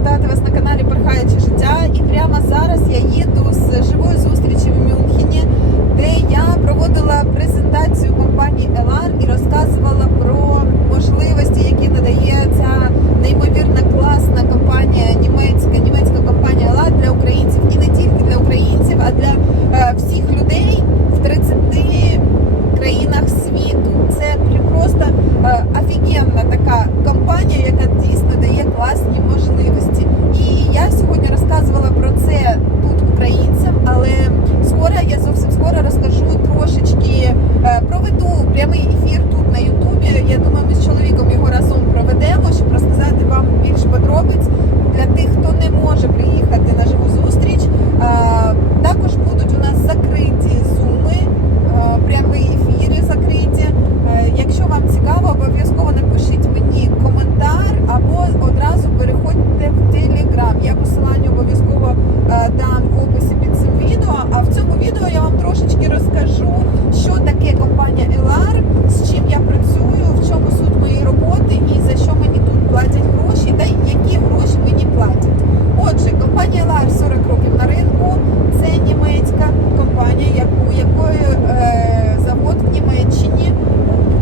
вітати вас на каналі Перхаюче життя. І прямо зараз я їду з живої зустрічі в Мюнхені, де я проводила презентацію компанії Елар і розказувала про можливості, які надає ця неймовірно класна компанія, німецька, німецька компанія Елар для українців і не тільки для українців, а для е, всіх людей в 30 країнах світу. Це просто е, офігенна така компанія, яка дійсно дає класні можливості. Я сьогодні розказувала про це тут українцям, але скоро я зовсім скоро розкажу трошечки, е, проведу прямий ефір тут на Ютубі. Я думаю, ми з чоловіком його разом проведемо, щоб розказати вам більш подробиць для тих, хто не може приїхати на живу зустріч. Е, Також будуть у нас закриті зуми, е, прямі ефіри закриті. Е, Якщо вам цікаво, обов'язково напишіть мені коментар або одразу переходьте в Телеграм. Я посилання обов'язково е, дам в описі під цим відео. А в цьому відео я вам трошечки розкажу, що таке компанія Елар, з чим я працюю, в чому суть моєї роботи і за що мені тут платять гроші, та й які гроші мені платять. Отже, компанія Елар 40 років на ринку. Це німецька компанія, яку якої е, завод в Німеччині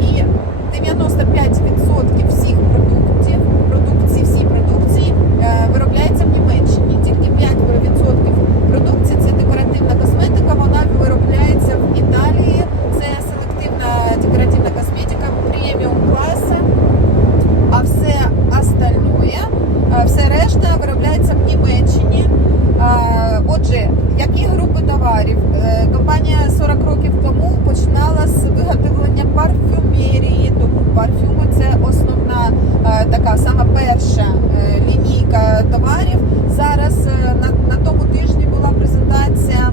і 95% всіх продуктів, продукції, всі продукції е, виробляється в Німеччині. Тільки 5% продукції це декоративна косметика. Вона виробляється в Італії. Це селективна декоративна косметика преміум класу. А все остальное, е, все решта виробляється в Німеччині. Е, Отже, які групи товарів? Е, Компанія 40 років тому починала з виготовлення парфюмерії. Тому парфюми це основна е, така сама перша е, лінійка товарів. Зараз е, на, на тому тижні була презентація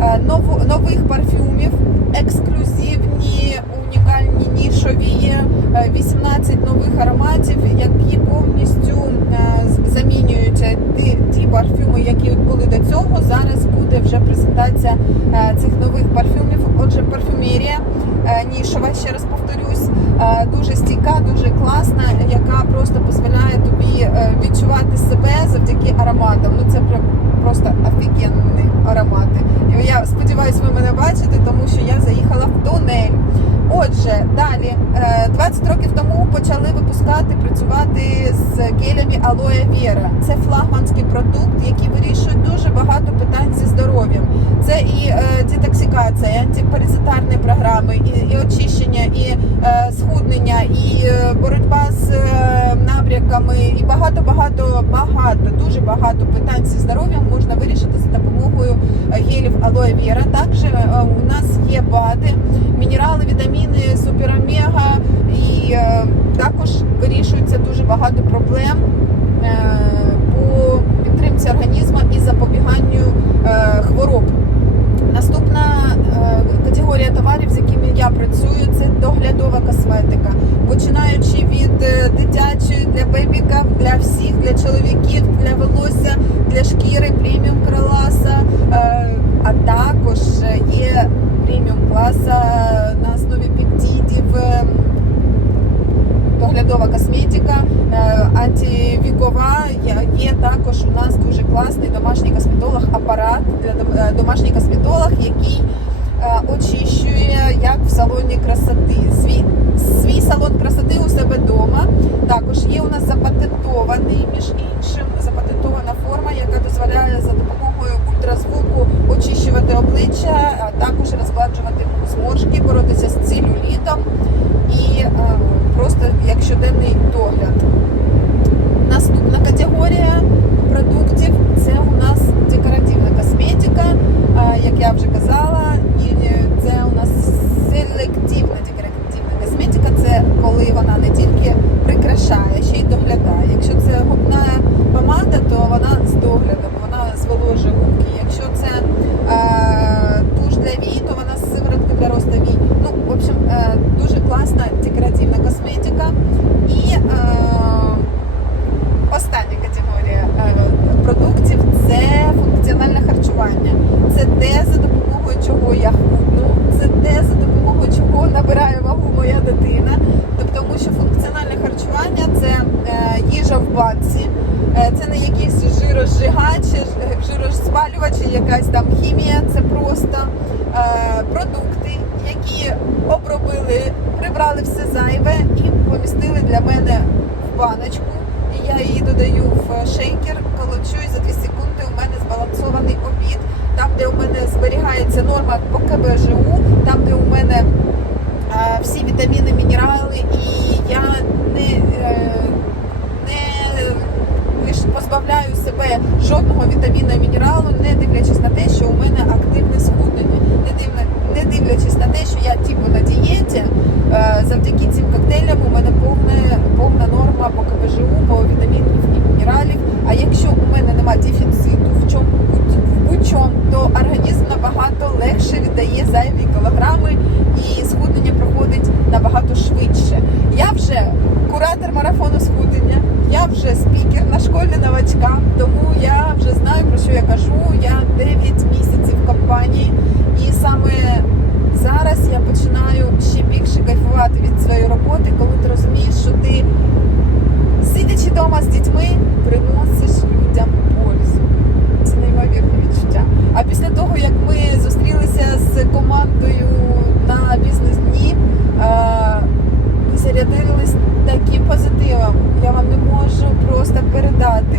е, ново- нових парфюмів, ексклюзивні, унікальні нішові, е, 18 нових ароматів, які повністю е, замінюють ті, ті парфюми, які були до цього. Зараз буде вже презентація е, цих нових парфюмів. Отже, парфюмерія е, нішова, ще раз повторюсь, дуже стійка, дуже класна, яка просто дозволяє тобі відчувати себе завдяки ароматам. Ну це прям просто офігенні аромати. Бачите, тому що я заїхала в тунель. Отже, далі е, 20 років тому почали випускати, працювати з гелями Aloe Vera. Це флагманський продукт, який вирішує дуже багато питань зі здоров'ям. Це і е, детоксикація, і антипаразитарні програми, і, очищення, і е, схуднення, і е, боротьба е, набряками, і багато, багато, багато, дуже багато питань зі здоров'ям можна вирішити за допомогою е, гелів Aloe Vera. Також е, у нас є БАДи, мінерали, вітаміни, суперомега, і е, також вирішується дуже багато проблем по підтримці організму і запобіганню хвороб. Наступна е, категорія товарів, з якими я працюю, це доглядова косметика. Починаючи від е, дитячої для бебіка, для всіх, для чоловіків, для волосся, для шкіри, преміум класа, е, а також є преміум класа на основі пептидів. е, Доглядова косметика, е, антивікова. Є- також у нас дуже класний домашній косметолог, апарат для е, домашній косметолог, який е, очищує як в салоні красоти. Свій, свій салон красоти у себе вдома. Також є у нас запатентований, між іншим, запатентована форма, яка дозволяє за допомогою ультразвуку очищувати обличчя, а також розгладжувати зморшки, боротися з целюлітом і е, просто як щоденний догляд. Наступна категорія продуктів це у нас декоративна косметика, е, як я вже казала, і це у нас селективна декоративна косметика. Це коли вона не тільки прикрашає, ще й доглядає. Це губна помада, то вона з доглядом, вона зволожує губки. Якщо це е, туш для вій, то вона сиворотка для росту вій. Ну, в общем, е, дуже класна декоративна косметика. І е, остання категорія е, продуктів це функціональне харчування. Це те, за допомогою чого я худну, це те, за допомогою чого набирає вагу моя дитина. Тобто, тому що функціональне харчування це е, їжа в банці, Е, Це не якісь опалювачі, якась там хімія, це просто е, продукти, які обробили, прибрали все зайве і помістили для мене в баночку. І я її додаю в шейкер, колочу, і за 2 секунди у мене збалансований обід. Там, де у мене зберігається норма по КБЖУ, там, де у мене е, всі вітаміни, мінерали, і я не, е, не позбавляю себе жодного вітаміну і мінералу, не дивлячись на те, що у мене активне схуднення, не, дивна, не дивлячись на те, що я типу на дієті, е, завдяки цим коктейлям у мене повна, повна норма по КБЖУ, по вітамінів і мінералів. А якщо у мене немає дефіциту в чому в будь-чому, то організм набагато легше віддає зайві кілограми і схуднення проходить набагато швидше. Я вже куратор марафону схуднення, я вже спікер на школі новачка, тому я вже знаю про що я кажу. Я 9 місяців в компанії, і саме зараз я починаю ще більше кайфувати від своєї роботи, коли ти розумієш, що ти сидячи вдома з дітьми, приносиш людям пользу. Це неймовірне відчуття. А після того, як ми зустрілися з командою на бізнес-дні, е, ми зарядились таким позитивом. Я вам не можу просто передати.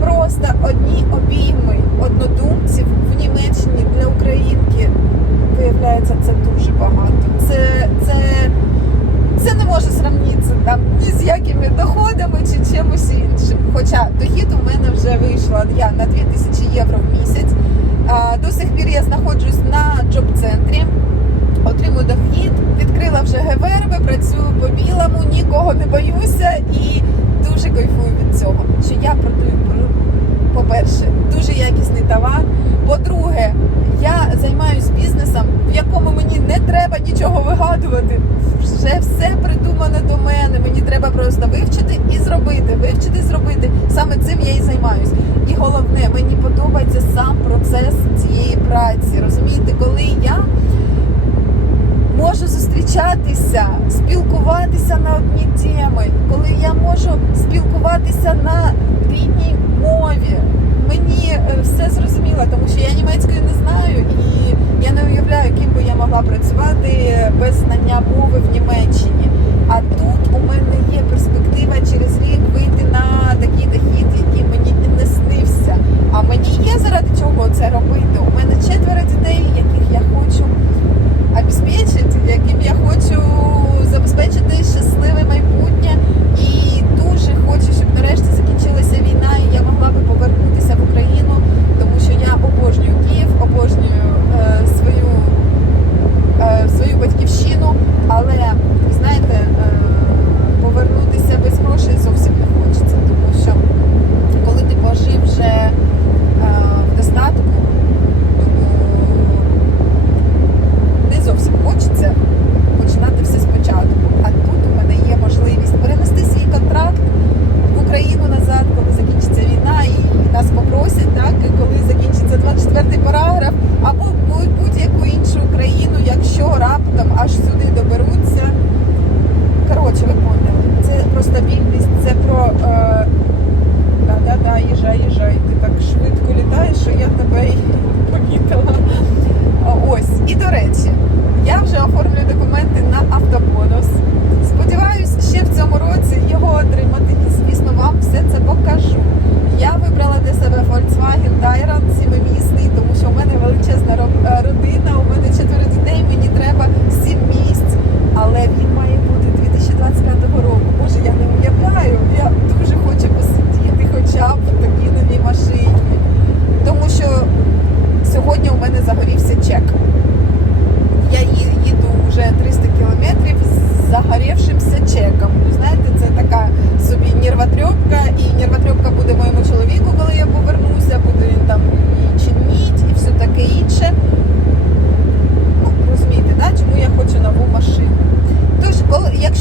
Просто одні обійми однодумців в Німеччині для українки виявляється це дуже багато. Це, це, це не може сравнитися там ні з якими доходами чи чимось іншим. Хоча дохід у мене вже вийшла я на 2000 євро в місяць. До сих пір я знаходжусь на джоб-центрі, отримую дохід, відкрила вже ГВРБ, працюю по білому, нікого не боюся і дуже кайфую від цього. Що я продаю, по-перше, дуже якісний товар. По-друге, я займаюся бізнесом, в якому мені не треба нічого вигадувати. Вже все придумано до мене. Мені треба просто вивчити і зробити. Вивчити і зробити. Саме цим я і займаюсь. І головне, мені подобається сам процес цієї праці. Розумієте, коли я можу зустрічатися, спілкуватися на одні теми, коли я можу спілкуватися на рідній мові. Мені е, все зрозуміло, тому що я німецької не знаю, і я не уявляю, ким би я могла працювати без знання мови в Німеччині. А тут у мене є перспектива через рік вийти на такий дохід, який мені не снився. А мені є заради чого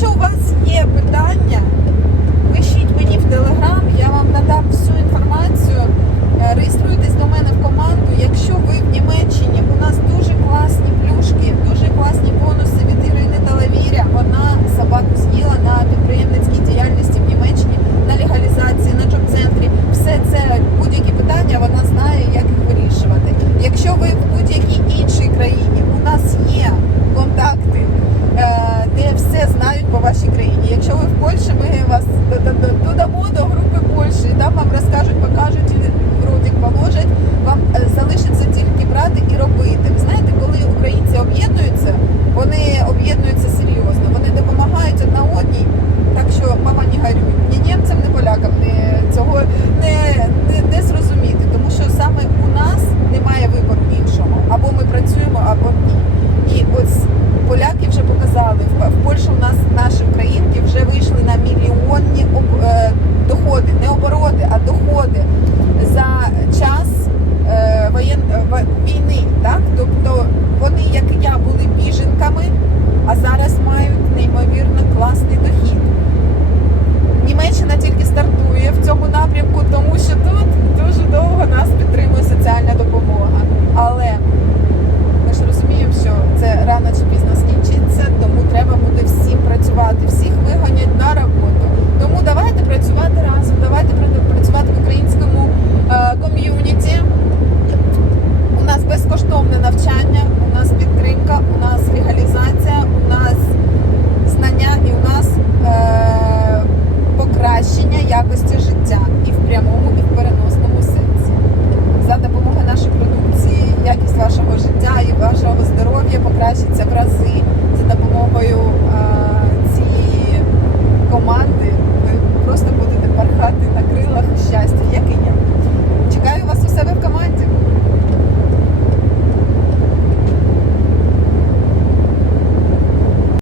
Якщо у вас є питання,